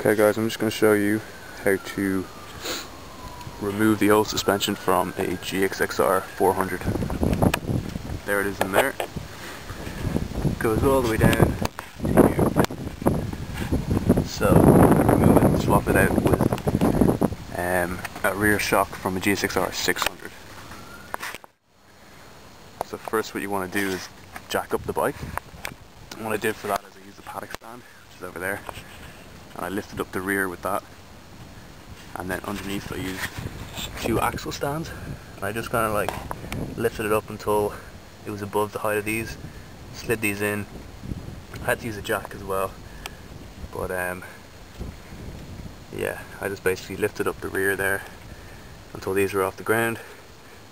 Okay guys, I'm just going to show you how to remove the old suspension from a GSX-R 400. There it is in there. Goes all the way down to here. So remove it and swap it out with a rear shock from a GSX-R 600. So first what you want to do is jack up the bike. And what I did for that is I used the Paddock Stand, which is over there. And I lifted up the rear with that, and then underneath I used 2 axle stands, and I just kind of like lifted it up until it was above the height of these, slid these in. I had to use a jack as well, but yeah, I just basically lifted up the rear there until these were off the ground,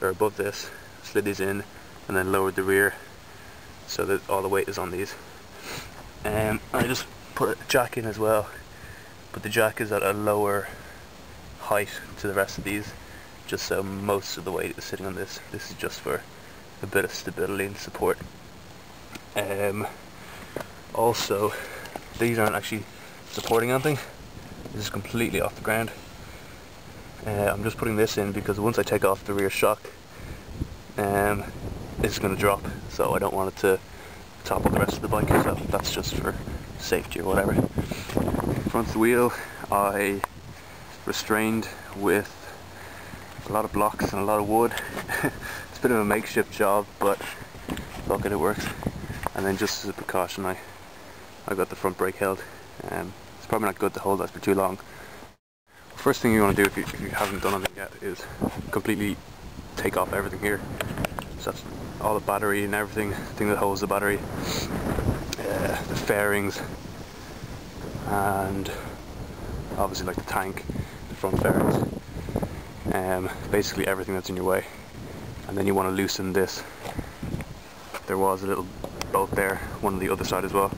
or above this, slid these in, and then lowered the rear so that all the weight is on these. I just put a jack in as well, but the jack is at a lower height to the rest of these, just so most of the weight is sitting on this. This is just for a bit of stability and support. Also, these aren't actually supporting anything. This is completely off the ground. I'm just putting this in because once I take off the rear shock, it's going to drop, so I don't want it to topple the rest of the bike, so that's just for safety or whatever. Front of the wheel I restrained with a lot of blocks and a lot of wood. It's a bit of a makeshift job, but fuck it, it works. And then just as a precaution I got the front brake held. It's probably not good to hold that for too long. First thing you want to do if you haven't done anything yet is completely take off everything here. So that's all the battery and everything, the thing that holds the battery, the fairings, and obviously like the tank, the front fairings, basically everything that's in your way. And then you want to loosen this. There was a little bolt there, one on the other side as well.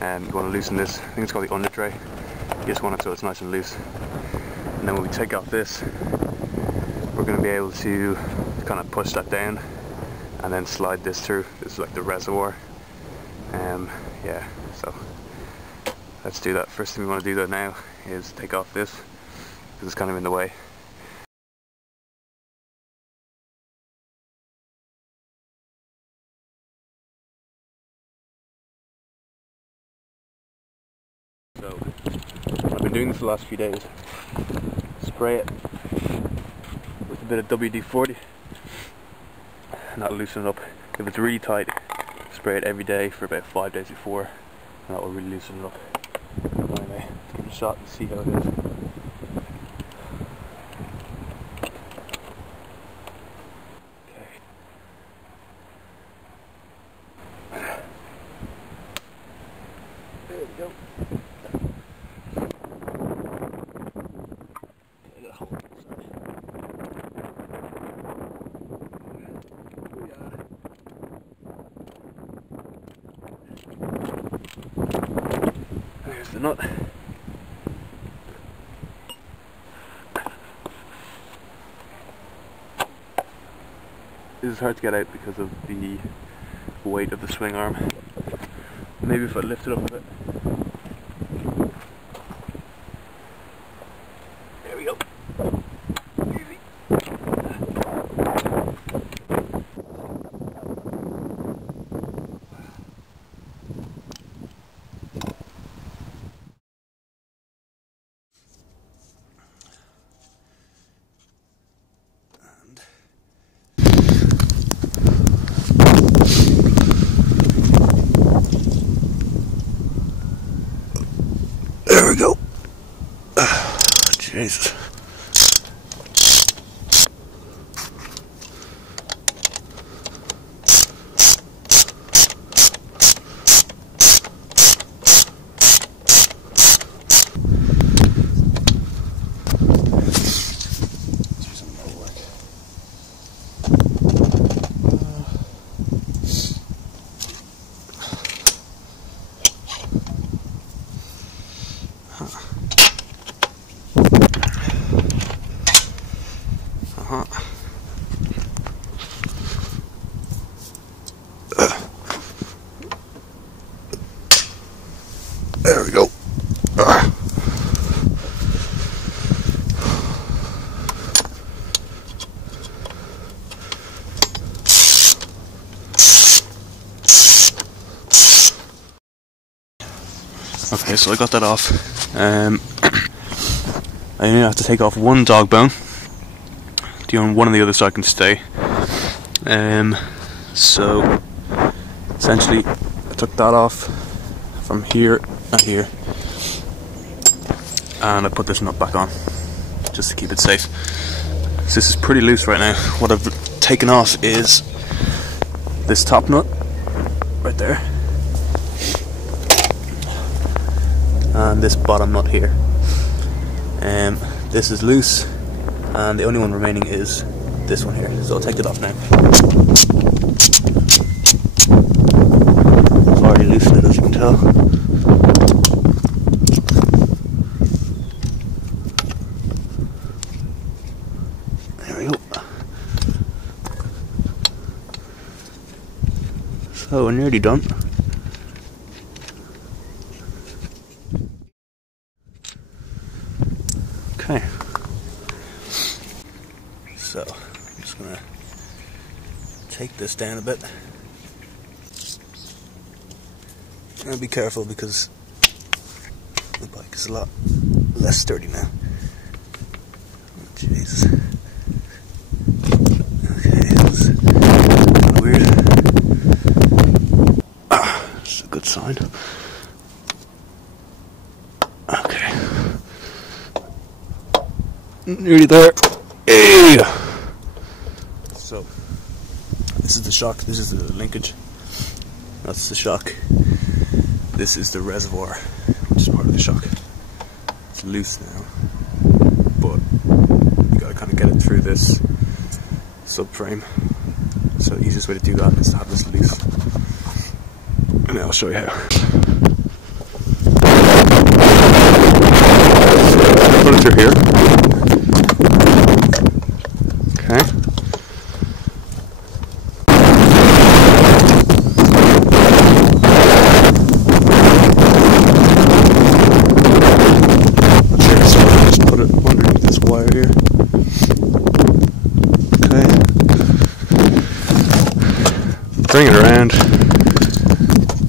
You want to loosen this, I think it's called the under tray. You just want it so it's nice and loose. And then when we take off this, we're going to be able to kind of push that down and then slide this through. This is like the reservoir. Yeah, so let's do that. First thing we want to do though now is take off this, because it's kind of in the way. So I've been doing this the last few days. Spray it with a bit of WD-40 and that'll loosen it up. If it's really tight, spray it every day for about 5 days before, and that will really loosen it up. Anyway, let's give it a shot and see how it is. There we go. There's the nut. This is hard to get out because of the weight of the swing arm. Maybe if I lift it up a bit. There we go. Easy. There we go. Jesus. There we go. Okay, so I got that off. I only have to take off one dog bone. One on the other side can stay. So essentially I took that off from here and here, and I put this nut back on just to keep it safe. So this is pretty loose right now. What I've taken off is this top nut right there, and this bottom nut here. This is loose, and the only one remaining is this one here. So I'll take it off now. I've already loosened it, as you can tell. There we go. So we're nearly done. Okay. So I'm just gonna take this down a bit. And be careful because the bike is a lot less sturdy now. Oh, Jesus. Okay, that's kind of weird. That's a good sign. Okay. Nearly there. Hey! So, this is the shock, this is the linkage. That's the shock. This is the reservoir, which is part of the shock. It's loose now, but you gotta kind of get it through this subframe. So the easiest way to do that is to have this loose. And then I'll show you how. Put it through here. Okay. Bring it around.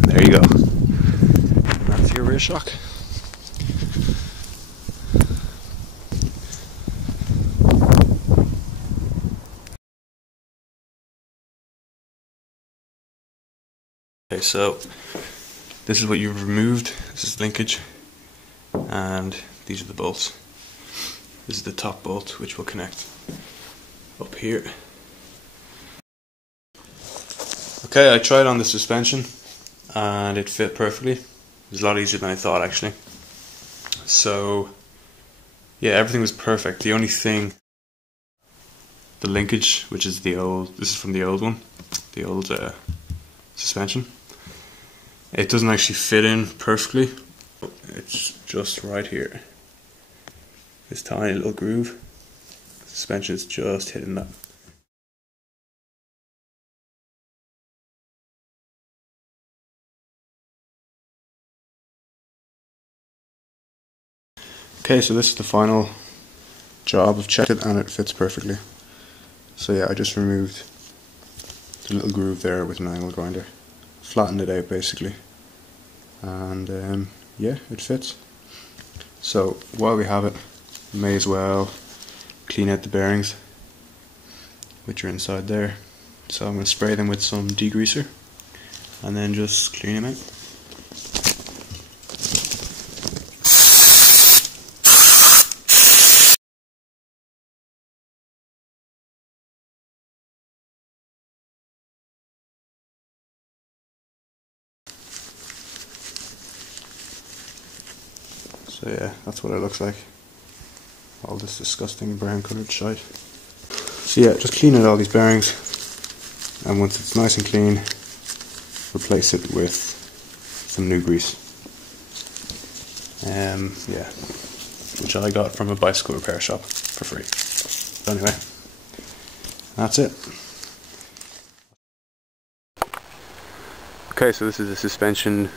There you go. And that's your rear shock. Okay, so this is what you've removed. This is linkage, and these are the bolts. This is the top bolt, which will connect up here. Okay, I tried on the suspension and it fit perfectly. It was a lot easier than I thought, actually. So yeah, everything was perfect. The only thing, the linkage, which is the old, this is from the old one, the old suspension. It doesn't actually fit in perfectly. It's just right here. This tiny little groove. The suspension is just hitting that. Okay, so this is the final job. I've checked it and it fits perfectly. So yeah, I just removed the little groove there with an angle grinder. Flattened it out basically. And yeah, it fits. So while we have it, we may as well clean out the bearings, which are inside there. So I'm going to spray them with some degreaser and then just clean them out. So yeah, that's what it looks like. All this disgusting brown coloured shite. So yeah, just clean out all these bearings, and once it's nice and clean, replace it with some new grease. Yeah, which I got from a bicycle repair shop for free. So anyway, that's it. Okay, so this is the suspension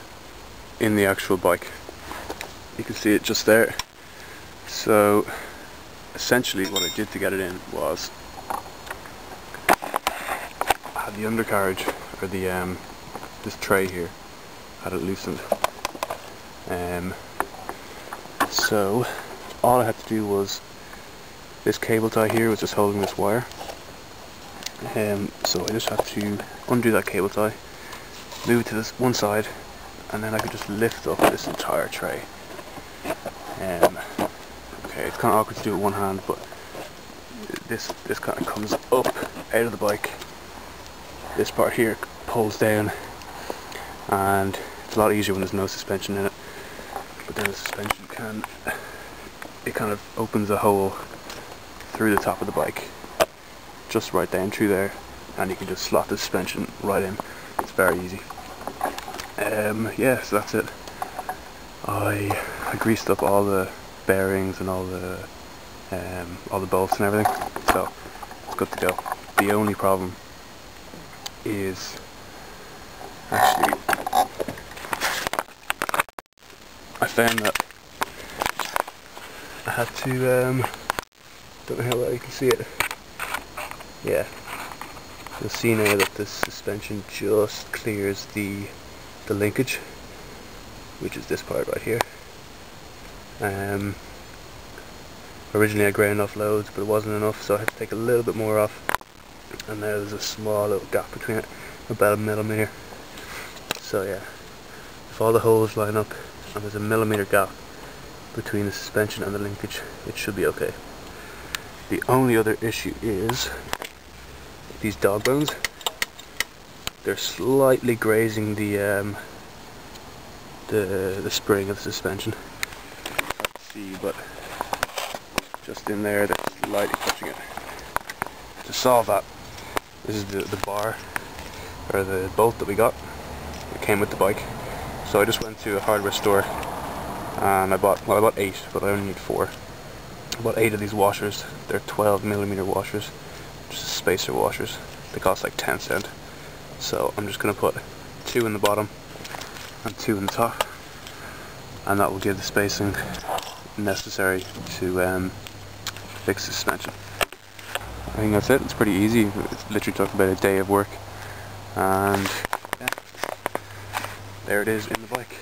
in the actual bike. You can see it just there. So essentially what I did to get it in was I had the undercarriage, or the this tray here, had it loosened, So all I had to do was, this cable tie here was just holding this wire. So I just had to undo that cable tie, move it to this one side, and then I could just lift up this entire tray. Okay, it's kind of awkward to do it with one hand, but this kind of comes up out of the bike. This part here pulls down, and it's a lot easier when there's no suspension in it. But then the suspension kind of opens a hole through the top of the bike, just right down through there, and you can just slot the suspension right in. It's very easy. Yeah, so that's it. I greased up all the bearings and all the bolts and everything, so it's good to go. The only problem is actually, I found that I had to, don't know how well you can see it. Yeah, you'll see now that this suspension just clears the linkage, which is this part right here. Originally I ground off loads, but it wasn't enough, so I had to take a little bit more off, and now there's a small little gap between it, about 1 millimeter. So yeah, if all the holes line up and there's a 1 millimeter gap between the suspension and the linkage, it should be okay. The only other issue is these dog bones. They're slightly grazing the spring of the suspension. Let's see, but just in there, they're slightly touching it. To solve that, this is the bar, or the bolt that we got. It came with the bike. So I just went to a hardware store and I bought 8, but I only need 4. I bought 8 of these washers. They're 12mm washers, just spacer washers. They cost like 10 cents. So I'm just going to put 2 in the bottom and 2 in the top, and that will give the spacing necessary to fix the suspension. I think that's it. It's pretty easy. It literally took about a day of work, and yeah, there it is in the bike.